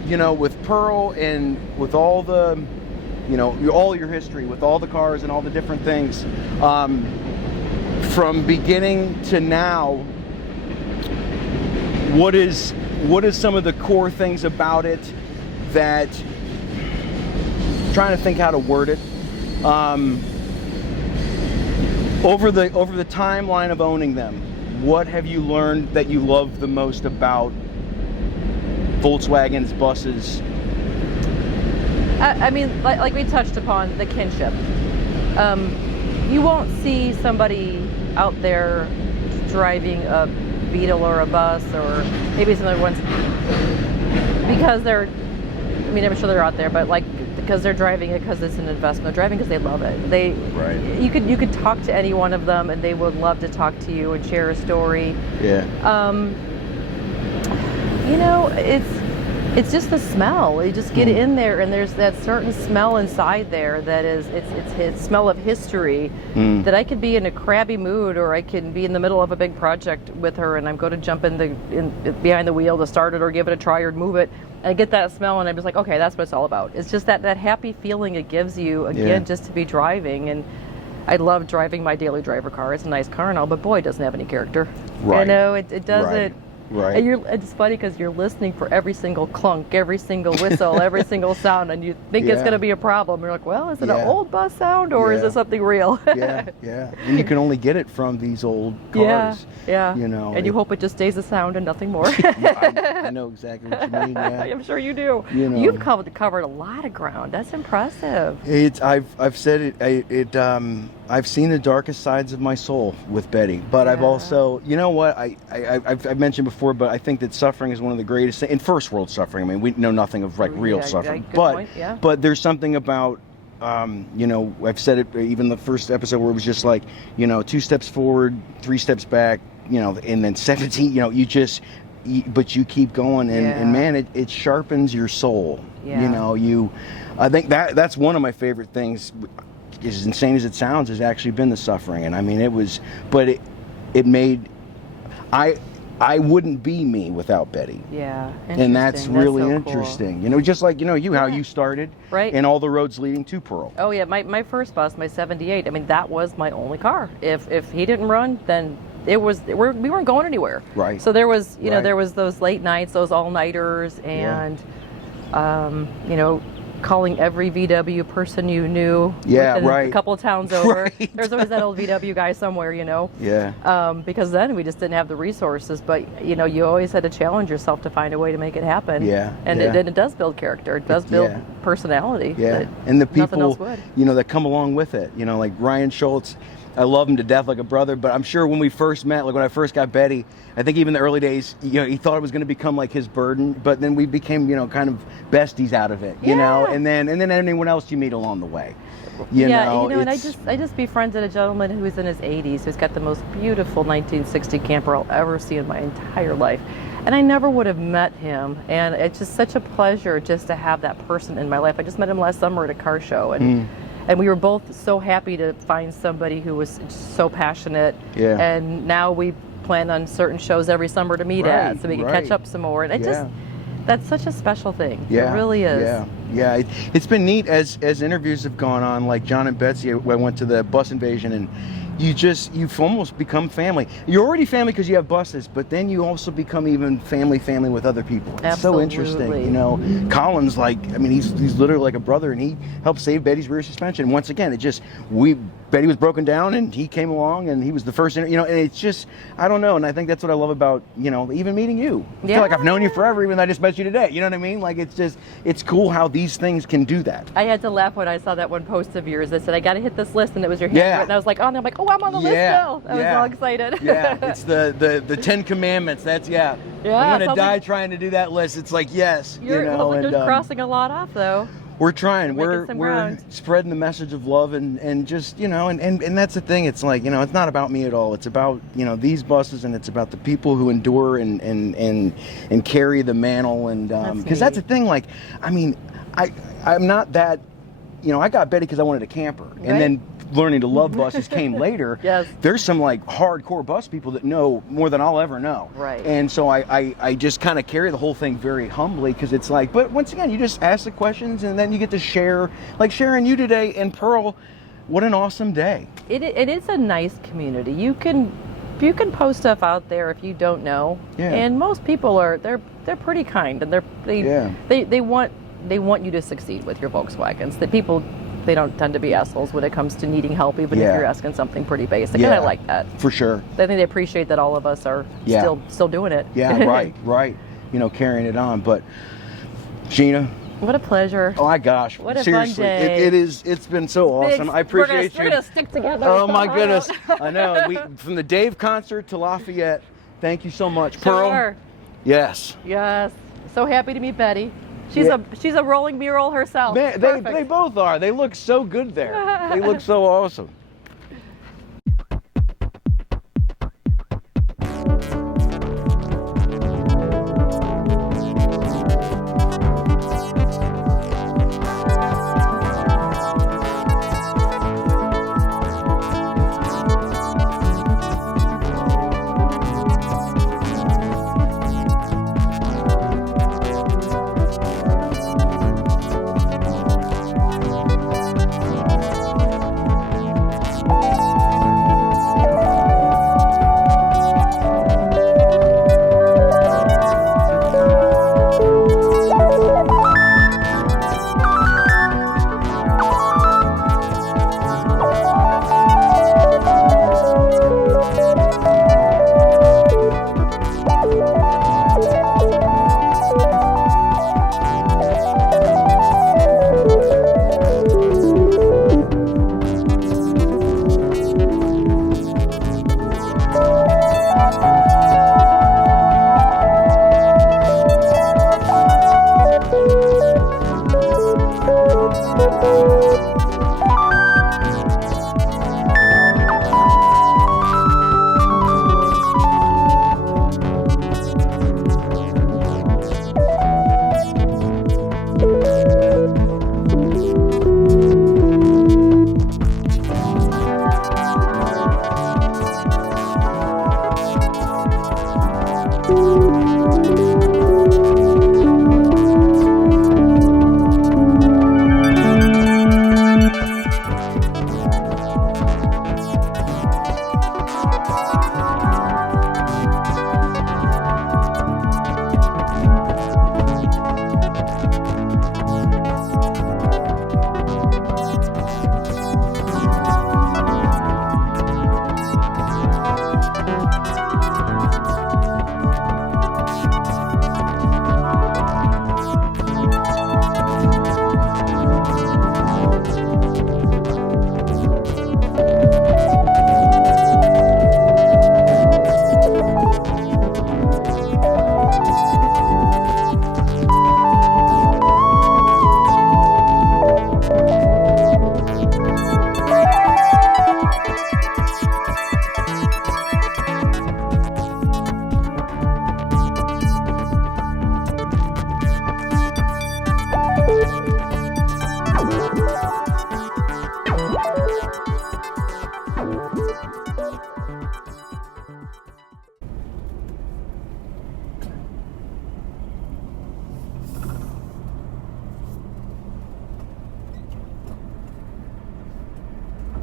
you know, with Pearl and with all the, you know, all your history with all the cars and all the different things, from beginning to now, what is some of the core things about it that, trying to think how to word it, over the timeline of owning them, what have you learned that you love the most about Volkswagens, buses? I mean, like we touched upon, the kinship. You won't see somebody out there driving a Beetle or a bus or maybe some other ones because they're, I mean, I'm sure they're out there, but like because they're driving it because it's an investment. They're driving because they love it. You could talk to any one of them and they would love to talk to you and share a story. You know, it's just the smell. You just get in there and there's that certain smell inside there that is, it's his smell of history that I could be in a crabby mood or I can be in the middle of a big project with her and I'm going to jump behind the wheel to start it or give it a try or move it. I get that smell and I'm just like, okay, that's what it's all about. It's just that happy feeling it gives you, again, just to be driving. And I love driving my daily driver car. It's a nice car and all, but boy, it doesn't have any character. You know, it doesn't. And it's funny because you're listening for every single clunk, every single whistle, every single sound, and you think it's going to be a problem. You're like, well, is it an old bus sound or is it something real? And you can only get it from these old cars. You know, and you hope it just stays a sound and nothing more. I know exactly what you mean. I'm sure you do. You know, you've covered a lot of ground. That's impressive. I've said it. I've seen the darkest sides of my soul with Betty, but I've also, you know what, I've mentioned before, but I think that suffering is one of the greatest things, in first world suffering. I mean, we know nothing of like real suffering, but there's something about, you know, I've said it even the first episode where it was just like, you know, 2 steps forward, 3 steps back, you know, and then 17, you know, but you keep going and man, it sharpens your soul. You know, I think that's one of my favorite things. As insane as it sounds, has actually been the suffering. And I mean, it was, but it made, I wouldn't be me without Betty. Yeah, and that's really so interesting. Cool. You know, just like, you know, how you started, right? And all the roads leading to Pearl. Oh yeah, my first bus, my '78. I mean, that was my only car. If he didn't run, then we weren't going anywhere. Right. So there was, you know, there was those late nights, those all-nighters, and you know, calling every VW person you knew. Yeah, right. A couple of towns over. Right. There's always that old VW guy somewhere, you know. Yeah. Because then we just didn't have the resources, but you know, you always had to challenge yourself to find a way to make it happen. Yeah. And it does build character. It does build personality. Yeah. And the people, would. you know, that come along with it. You know, like Ryan Schultz. I love him to death like a brother, but I'm sure when we first met, like when I first got Betty, I think even in the early days, you know, he thought it was going to become like his burden, but then we became, you know, kind of besties out of it, you know, and then anyone else you meet along the way. You know, and I just befriended a gentleman who's in his 80s, who's got the most beautiful 1960 camper I'll ever see in my entire life. And I never would have met him, and it's just such a pleasure just to have that person in my life. I just met him last summer at a car show, and we were both so happy to find somebody who was so passionate. Yeah. And now we plan on certain shows every summer to meet at, so we can catch up some more. And it just, that's such a special thing. Yeah. It really is. Yeah. Yeah. It's been neat as interviews have gone on, like John and Betsy, I went to the bus invasion, and you've almost become family. You're already family because you have buses, but then you also become even family with other people. It's Absolutely. So interesting, you know. Colin's like, I mean, he's literally like a brother, and he helped save Betty's rear suspension. Once again, Betty was broken down, and he came along, and he was the first, you know, and it's just, I don't know, and I think that's what I love about, you know, even meeting you. I feel like I've known you forever, even though I just met you today. You know what I mean? Like, it's cool how these things can do that. I had to laugh when I saw that one post of yours that said, I got to hit this list, and it was your hand, and I was like, oh, and I'm like, oh, I'm on the list now. I was all excited. Yeah, it's the 10 Commandments. That's, I'm going to die trying to do that list. It's like, yes. You're and, crossing a lot off, though. We're trying. We're spreading the message of love and just, you know, and that's the thing. It's like, you know, it's not about me at all. It's about, you know, these buses, and it's about the people who endure and carry the mantle, and because that's the thing. Like, I mean, I'm not that, you know, I got Betty because I wanted a camper, and then learning to love buses came later. Yes. There's some like hardcore bus people that know more than I'll ever know. Right. And so I just kind of carry the whole thing very humbly, because it's like, but once again, you just ask the questions, and then you get to share, like sharing you today in Pearl. What an awesome day. It is a nice community. You can post stuff out there if you don't know. Yeah. And most people they're pretty kind, and they want you to succeed with your Volkswagens. The people, they don't tend to be assholes when it comes to needing help, even if you're asking something pretty basic. And I like that. For sure. I think they appreciate that all of us are still doing it. Yeah, right. You know, carrying it on. But Gina, what a pleasure. Oh my gosh. What a seriously, fun day. it's been so awesome. I appreciate you. We're going to stick together. Oh my goodness. I know. From the Dave concert to Lafayette, thank you so much. Pearl. Sure. Yes. Yes. So happy to meet Betty. She's a rolling mural herself. They both are. They look so good there. They look so awesome.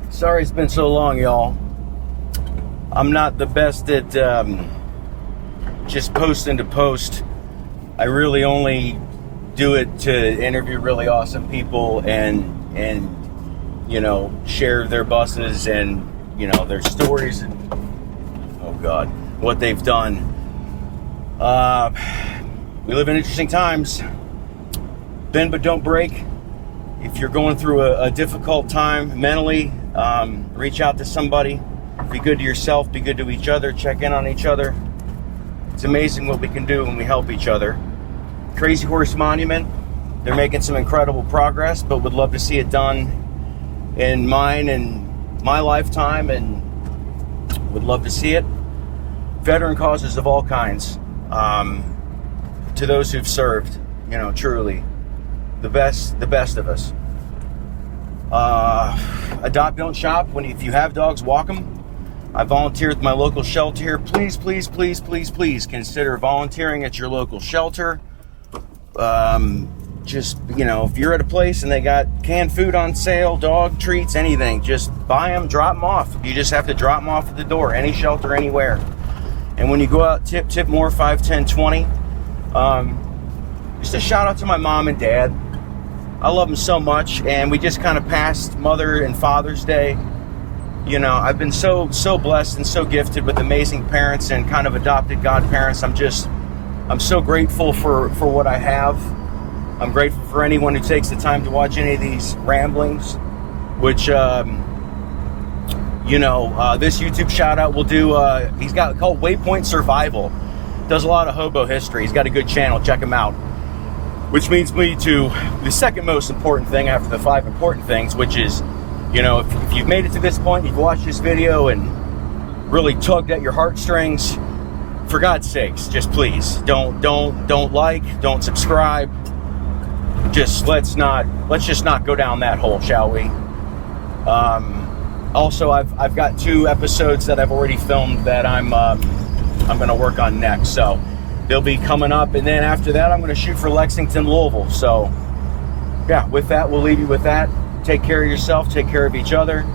Sorry it's been so long, y'all. I'm not the best at just posting to post. I really only do it to interview really awesome people and you know, share their buses and, you know, their stories and, oh God, what they've done. We live in interesting times. Bend but don't break. If you're going through a difficult time mentally, reach out to somebody. Be good to yourself, be good to each other, check in on each other. It's amazing what we can do when we help each other. Crazy Horse Monument, they're making some incredible progress, but would love to see it done in mine and my lifetime, and would love to see it. Veteran causes of all kinds, to those who've served, you know, truly the best of us. Adopt, don't shop. If you have dogs, walk them. I volunteer at my local shelter here. Please, please, please, please, please consider volunteering at your local shelter. Just, you know, if you're at a place and they got canned food on sale, dog treats, anything, just buy them, drop them off. You just have to drop them off at the door, any shelter, anywhere. And when you go out, tip more, 5, 10, 20. Just a shout out to my mom and dad. I love them so much, and we just kind of passed Mother and Father's Day. You know, I've been so blessed and so gifted with amazing parents and kind of adopted godparents. I'm so grateful for what I have. I'm grateful for anyone who takes the time to watch any of these ramblings, which, you know, this YouTube shout out will do, he's got called Waypoint Survival. Does a lot of hobo history. He's got a good channel, check him out. Which leads me to the second most important thing after the 5 important things, which is, you know, if you've made it to this point, you've watched this video and really tugged at your heartstrings, for God's sakes, just please don't like, don't subscribe. Just let's just not go down that hole, shall we? Also, I've got 2 episodes that I've already filmed that I'm going to work on next, so they'll be coming up, and then after that I'm going to shoot for Lexington, Louisville. So yeah, with that, we'll leave you with that. Take care of yourself, take care of each other.